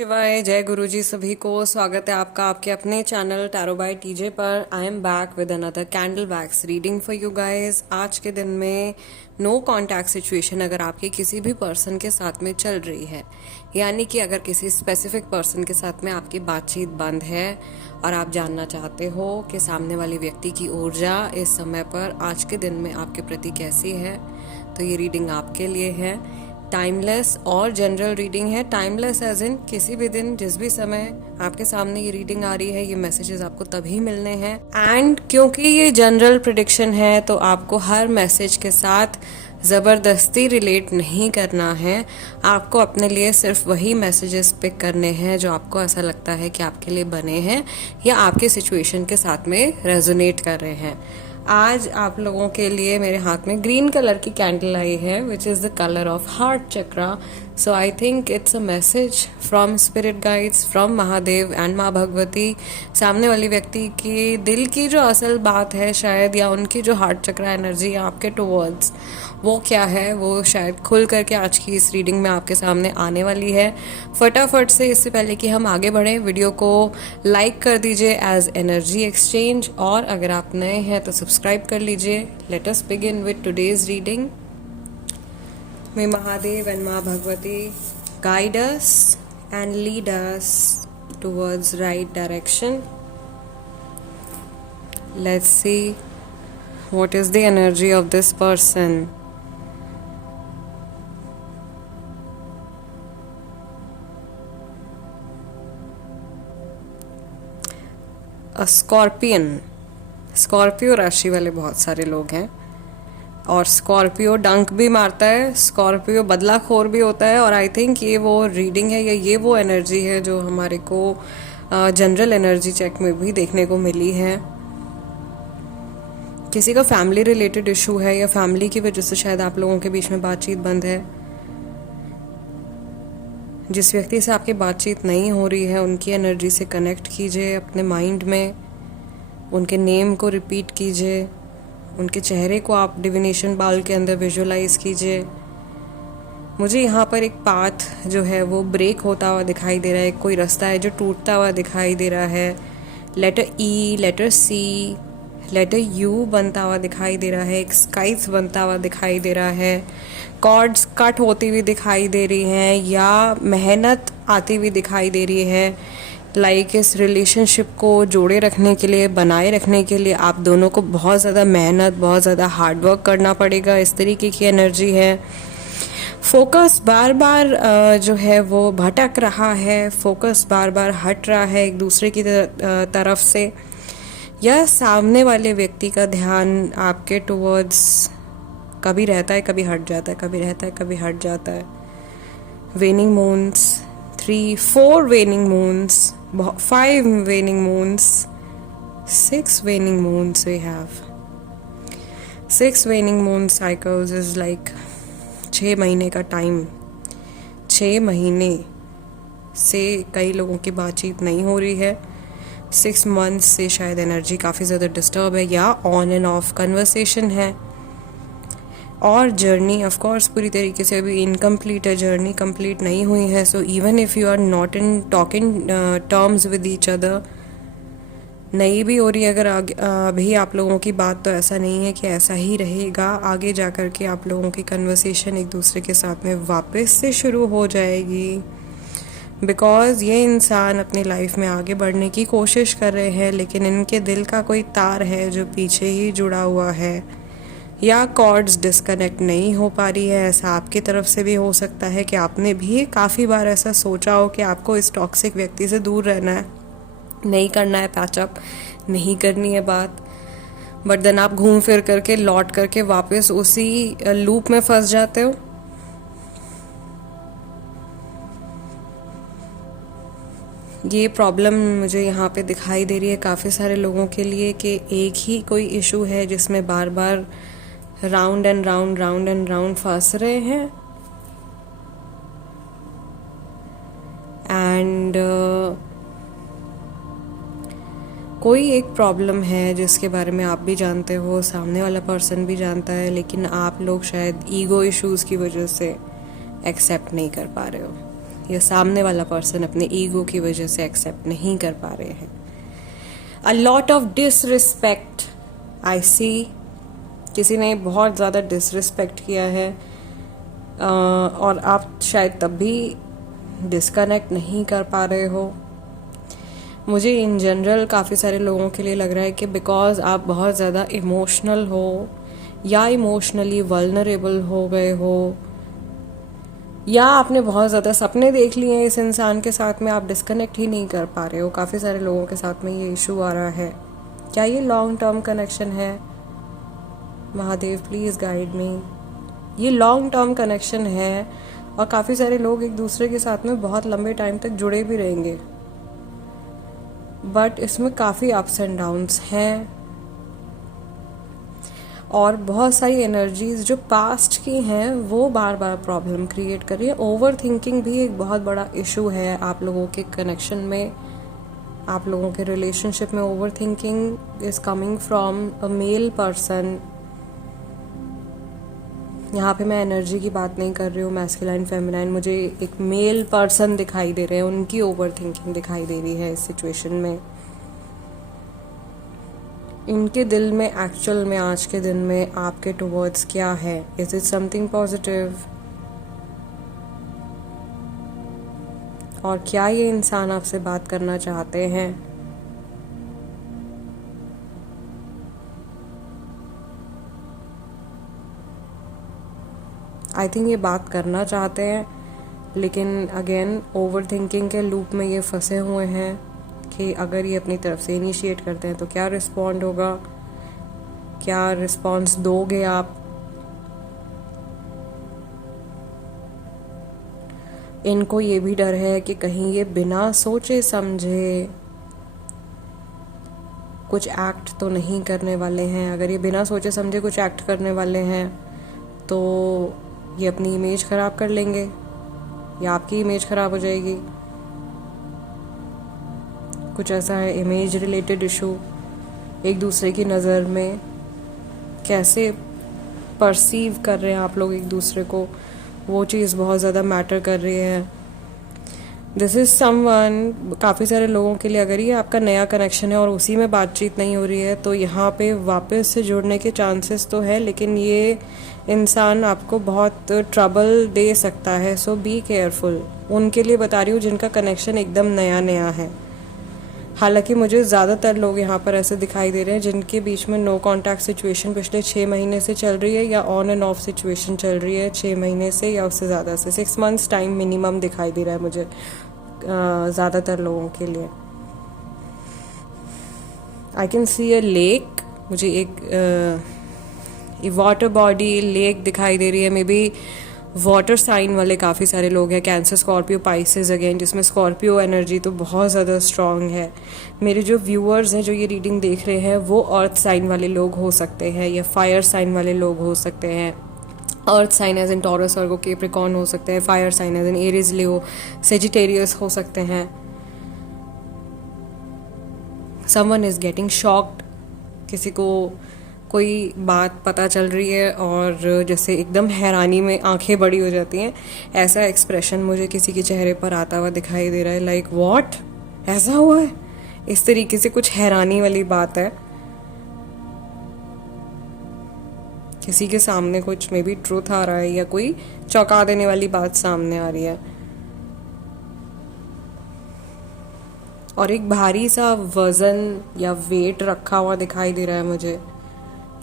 शिवाय जय गुरुजी। सभी को स्वागत है आपका आपके अपने चैनल टैरो बाय टीजे पर। I am back with another candle wax reading for you guys. आज के दिन में नो कांटेक्ट सिचुएशन अगर आपके किसी भी पर्सन के साथ में चल रही है, यानी कि अगर किसी स्पेसिफिक पर्सन के साथ में आपकी बातचीत बंद है और आप जानना चाहते हो कि सामने वाले व्यक्ति की ऊर्जा इस समय पर आज के दिन में आपके प्रति कैसी है, तो ये रीडिंग आपके लिए है। टाइमलेस और जनरल रीडिंग है। टाइमलेस एज इन किसी भी दिन जिस भी समय आपके सामने ये रीडिंग आ रही है, ये मैसेजेस आपको तभी मिलने हैं। एंड क्योंकि ये जनरल प्रेडिक्शन है तो आपको हर मैसेज के साथ ज़बरदस्ती रिलेट नहीं करना है। आपको अपने लिए सिर्फ वही मैसेजेस पिक करने हैं जो आपको ऐसा लगता है कि आपके लिए बने हैं या आपके सिचुएशन के साथ में रेजोनेट कर रहे हैं। आज आप लोगों के लिए मेरे हाथ में ग्रीन कलर की कैंडल आई है which is the colour of heart chakra. So I think it's a message from spirit guides, from Mahadev and Maa Bhagwati. सामने वाली व्यक्ति की दिल की जो असल बात है शायद, या उनकी जो हार्ट चक्रा एनर्जी आपके टुवर्ड्स, वो क्या है, वो शायद खुल करके आज की इस रीडिंग में आपके सामने आने वाली है। फटाफट से इससे पहले कि हम आगे बढ़ें, वीडियो को लाइक कर दीजिए एज एनर्जी एक्सचेंज, और अगर आप नए हैं तो सब्सक्राइब कर लीजिए। Let us begin with today's reading. May Mahadev and Maa Bhagwati guide us and lead us towards right direction. Let's see what is the energy of this person. Scorpion, Scorpio राशि वाले बहुत सारे लोग हैं, और स्कॉर्पियो डंक भी मारता है, स्कॉर्पियो बदलाखोर भी होता है। और आई थिंक ये वो रीडिंग है या ये वो एनर्जी है जो हमारे को जनरल एनर्जी चेक में भी देखने को मिली है। किसी का फैमिली रिलेटेड इशू है या फैमिली की वजह से शायद आप लोगों के बीच में बातचीत बंद है। जिस व्यक्ति से आपकी बातचीत नहीं हो रही है उनकी एनर्जी से कनेक्ट कीजिए अपने माइंड में, उनके नेम को रिपीट कीजिए, उनके चेहरे को आप डिविनेशन बाल के अंदर विजुअलाइज कीजिए। मुझे यहाँ पर एक पाथ जो है वो ब्रेक होता हुआ दिखाई दे रहा है, कोई रास्ता है जो टूटता हुआ दिखाई दे रहा है। Letter E, letter C, letter U बनता हुआ दिखाई दे रहा है, एक स्काइस बनता हुआ दिखाई दे रहा है, कॉर्ड्स कट होती हुई दिखाई दे रही हैं या मेहनत आती हुई दिखाई दे रही है। लाइक इस रिलेशनशिप को जोड़े रखने के लिए, बनाए रखने के लिए आप दोनों को बहुत ज़्यादा मेहनत, बहुत ज़्यादा हार्डवर्क करना पड़ेगा, इस तरीके की एनर्जी है। फोकस बार बार जो है वो भटक रहा है, फोकस बार बार हट रहा है एक दूसरे की तरफ से, या सामने वाले व्यक्ति का ध्यान आपके टुवर्ड्स कभी रहता है, कभी हट जाता है, कभी रहता है, कभी हट जाता है। Waning moons, 3, 4 waning moons, 5 waning moons, 6 waning moons we have. 6 waning moon cycles is like 6 महीने का टाइम। 6 महीने से कई लोगों की बातचीत नहीं हो रही है। 6 मंथ्स से शायद एनर्जी काफ़ी ज़्यादा डिस्टर्ब है या ऑन एंड ऑफ कन्वर्सेशन है। और जर्नी ऑफ कोर्स पूरी तरीके से अभी इनकम्प्लीट है, जर्नी कंप्लीट नहीं हुई है। So even if you are not in talking terms with each other, नहीं भी हो रही अगर अभी आप लोगों की बात, तो ऐसा नहीं है कि ऐसा ही रहेगा। आगे जा कर के आप लोगों की कन्वर्सेशन एक दूसरे के साथ में वापस से शुरू हो जाएगी, बिकॉज़ ये इंसान अपनी लाइफ में आगे बढ़ने की कोशिश कर रहे हैं, लेकिन इनके दिल का कोई तार है जो पीछे ही जुड़ा हुआ है, या कॉर्ड्स डिस्कनेक्ट नहीं हो पा रही है। ऐसा आपकी तरफ से भी हो सकता है कि आपने भी काफ़ी बार ऐसा सोचा हो कि आपको इस टॉक्सिक व्यक्ति से दूर रहना है, नहीं करना है पैचअप, नहीं करनी है बात, बट देन आप घूम फिर करके लौट करके वापस उसी लूप में फंस जाते हो। ये प्रॉब्लम मुझे यहाँ पे दिखाई दे रही है काफ़ी सारे लोगों के लिए कि एक ही कोई इशू है जिसमें बार बार राउंड एंड राउंड फंस रहे हैं। एंड कोई एक प्रॉब्लम है जिसके बारे में आप भी जानते हो, सामने वाला पर्सन भी जानता है, लेकिन आप लोग शायद ईगो इश्यूज़ की वजह से एक्सेप्ट नहीं कर पा रहे हो। या सामने वाला पर्सन अपने ईगो की वजह से एक्सेप्ट नहीं कर पा रहे हैं। अ लॉट ऑफ डिसरिस्पेक्ट आई सी, किसी ने बहुत ज़्यादा डिसरिस्पेक्ट किया है और आप शायद तब भी डिस्कनेक्ट नहीं कर पा रहे हो। मुझे इन जनरल काफ़ी सारे लोगों के लिए लग रहा है कि बिकॉज आप बहुत ज़्यादा इमोशनल हो या इमोशनली वल्नरेबल हो गए हो, या आपने बहुत ज़्यादा सपने देख लिए हैं इस इंसान के साथ में, आप डिस्कनेक्ट ही नहीं कर पा रहे हो। काफ़ी सारे लोगों के साथ में ये इशू आ रहा है। क्या ये लॉन्ग टर्म कनेक्शन है? Mahadev please guide me. ये लॉन्ग टर्म कनेक्शन है और काफ़ी सारे लोग एक दूसरे के साथ में बहुत लंबे टाइम तक जुड़े भी रहेंगे, बट इसमें काफ़ी अप्स एंड डाउन्स हैं और बहुत सारी एनर्जीज जो पास्ट की हैं वो बार बार प्रॉब्लम क्रिएट कर रही है। ओवर थिंकिंग भी एक बहुत बड़ा इशू है आप लोगों के कनेक्शन में, आप लोगों के रिलेशनशिप में। Over thinking is coming from a male person. यहाँ पे मैं एनर्जी की बात नहीं कर रही हूँ, मैस्कुलाइन फेमिनाइन, मुझे एक मेल पर्सन दिखाई दे रहे हैं, उनकी ओवर थिंकिंग दिखाई दे रही है इस सिचुएशन में। इनके दिल में एक्चुअल में आज के दिन में आपके टुवर्ड्स क्या है? Is it something positive? और क्या ये इंसान आपसे बात करना चाहते हैं? आई थिंक ये बात करना चाहते हैं, लेकिन अगेन ओवर थिंकिंग के लूप में ये फंसे हुए हैं कि अगर ये अपनी तरफ से इनिशिएट करते हैं तो क्या रिस्पॉन्ड होगा, क्या रिस्पॉन्स दोगे आप। इनको ये भी डर है कि कहीं ये बिना सोचे समझे कुछ एक्ट तो नहीं करने वाले हैं। अगर ये बिना सोचे समझे कुछ एक्ट करने वाले हैं तो ये अपनी इमेज ख़राब कर लेंगे या आपकी इमेज ख़राब हो जाएगी। कुछ ऐसा है, इमेज रिलेटेड इशू। एक दूसरे की नज़र में कैसे परसीव कर रहे हैं आप लोग एक दूसरे को, वो चीज़ बहुत ज़्यादा मैटर कर रही है। दिस इज़ समवन, काफ़ी सारे लोगों के लिए अगर ये आपका नया कनेक्शन है और उसी में बातचीत नहीं हो रही है तो यहाँ पे वापस से जुड़ने के चांसेस तो है, लेकिन ये इंसान आपको बहुत ट्रबल दे सकता है। सो बी केयरफुल। उनके लिए बता रही हूँ जिनका कनेक्शन एकदम नया नया है। हालांकि मुझे ज़्यादातर लोग यहाँ पर ऐसे दिखाई दे रहे हैं जिनके बीच में नो कांटेक्ट सिचुएशन पिछले 6 महीने से चल रही है या ऑन एंड ऑफ सिचुएशन चल रही है 6 महीने से या उससे ज़्यादा से। 6 मंथ्स टाइम मिनिमम दिखाई दे रहा है मुझे ज़्यादातर लोगों के लिए। I can see a lake, मुझे एक वाटर बॉडी लेक दिखाई दे रही है। मे बी वाटर साइन वाले काफ़ी सारे लोग हैं, कैंसर, स्कॉर्पियो, पाइसेस अगेन, जिसमें स्कॉर्पियो एनर्जी तो बहुत ज़्यादा स्ट्रॉन्ग है। मेरे जो व्यूअर्स हैं जो ये रीडिंग देख रहे हैं वो अर्थ साइन वाले लोग हो सकते हैं या फायर साइन वाले लोग हो सकते हैं। Earth sign as in Taurus, Virgo, Capricorn हो सकते हैं। Fire sign as in Aries, Leo, Sagittarius हो सकते हैं। समवन इज़ गेटिंग शॉक्ड, किसी को कोई बात पता चल रही है और जैसे एकदम हैरानी में आंखें बड़ी हो जाती हैं, ऐसा एक्सप्रेशन मुझे किसी के चेहरे पर आता हुआ दिखाई दे रहा है। लाइक व्हाट, ऐसा हुआ है? इस तरीके से कुछ हैरानी वाली बात है। किसी के सामने कुछ मे बी ट्रूथ आ रहा है या कोई चौंका देने वाली बात सामने आ रही है। और एक भारी सा वजन या वेट रखा हुआ दिखाई दे रहा है मुझे।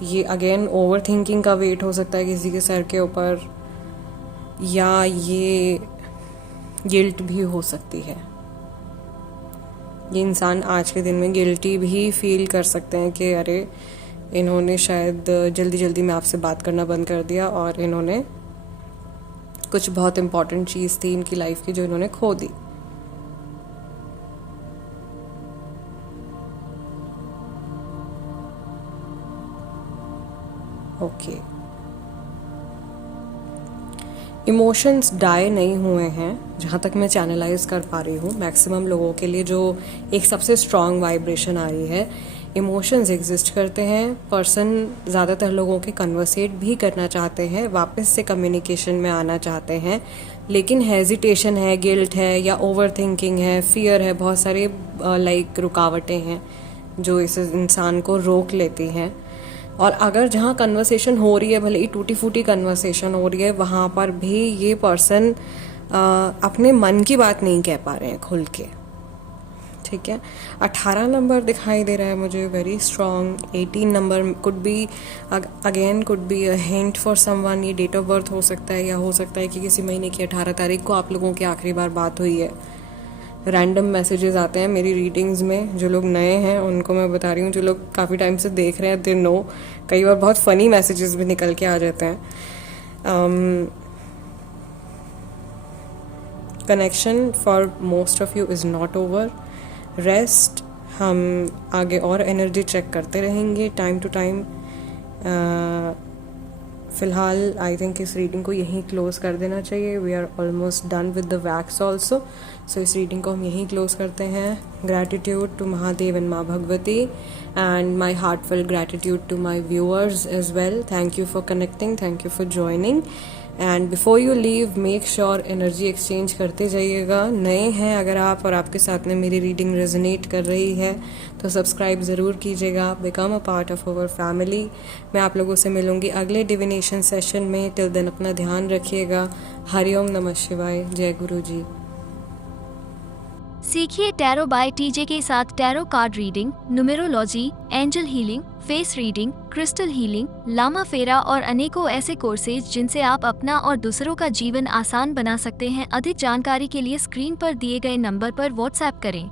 ये अगेन ओवर थिंकिंग का वेट हो सकता है किसी के सर के ऊपर, या ये गिल्ट भी हो सकती है। ये इंसान आज के दिन में गिल्टी भी फील कर सकते हैं कि अरे इन्होंने शायद जल्दी जल्दी में आपसे बात करना बंद कर दिया और इन्होंने कुछ बहुत इम्पोर्टेंट चीज़ थी इनकी लाइफ की जो इन्होंने खो दी। ओके, इमोशंस डाई नहीं हुए हैं जहाँ तक मैं चैनलाइज कर पा रही हूँ। मैक्सिमम लोगों के लिए जो एक सबसे स्ट्रॉन्ग वाइब्रेशन आ रही है, इमोशंस एग्जिस्ट करते हैं। पर्सन ज़्यादातर लोगों के कन्वर्सेट भी करना चाहते हैं, वापस से कम्युनिकेशन में आना चाहते हैं, लेकिन हेजिटेशन है, गिल्ट है या ओवर थिंकिंग है, फियर है, बहुत सारे रुकावटें हैं जो इस इंसान को रोक लेती हैं। और अगर जहाँ कन्वर्सेशन हो रही है, भले ही टूटी फूटी कन्वर्सेशन हो रही है, वहाँ पर भी ये पर्सन अपने मन की बात नहीं कह पा रहे हैं खुल के। ठीक है, 18 नंबर दिखाई दे रहा है मुझे, very strong. 18 number could be again could be a hint for someone. ये डेट ऑफ बर्थ हो सकता है, या हो सकता है कि किसी महीने की 18 तारीख को आप लोगों की आखिरी बार बात हुई है। रैंडम मैसेजेस आते हैं मेरी रीडिंग्स में। जो लोग नए हैं उनको मैं बता रही हूँ, जो लोग काफ़ी टाइम से देख रहे हैं दे नो, कई बार बहुत फ़नी मैसेजेस भी निकल के आ जाते हैं। Connection for most of you is not over. Rest, हम आगे और एनर्जी चेक करते रहेंगे टाइम टू टाइम। फ़िलहाल आई थिंक इस रीडिंग को यहीं क्लोज़ कर देना चाहिए। We are almost done with the wax also, so इस रीडिंग को हम यहीं क्लोज़ करते हैं। Gratitude to Mahadev and Maa Bhagwati, and my heartful gratitude to my viewers as well. Thank you for connecting, thank you for joining, and before you leave make sure energy exchange करते जाइएगा। नए हैं अगर आप और आपके साथ में मेरी रीडिंग रेजोनेट कर रही है तो सब्सक्राइब ज़रूर कीजिएगा, become a part of our family. मैं आप लोगों से मिलूंगी अगले डिविनेशन सेशन में। टिल देन अपना ध्यान रखिएगा। हरिओम नमः शिवाय, जय गुरु जी। सीखिए टैरो बाय टीजे के साथ tarot card reading, numerology, angel healing, face reading, crystal healing, Lama Fera और अनेकों ऐसे कोर्सेज जिनसे आप अपना और दूसरों का जीवन आसान बना सकते हैं। अधिक जानकारी के लिए स्क्रीन पर दिए गए नंबर पर व्हाट्सएप करें।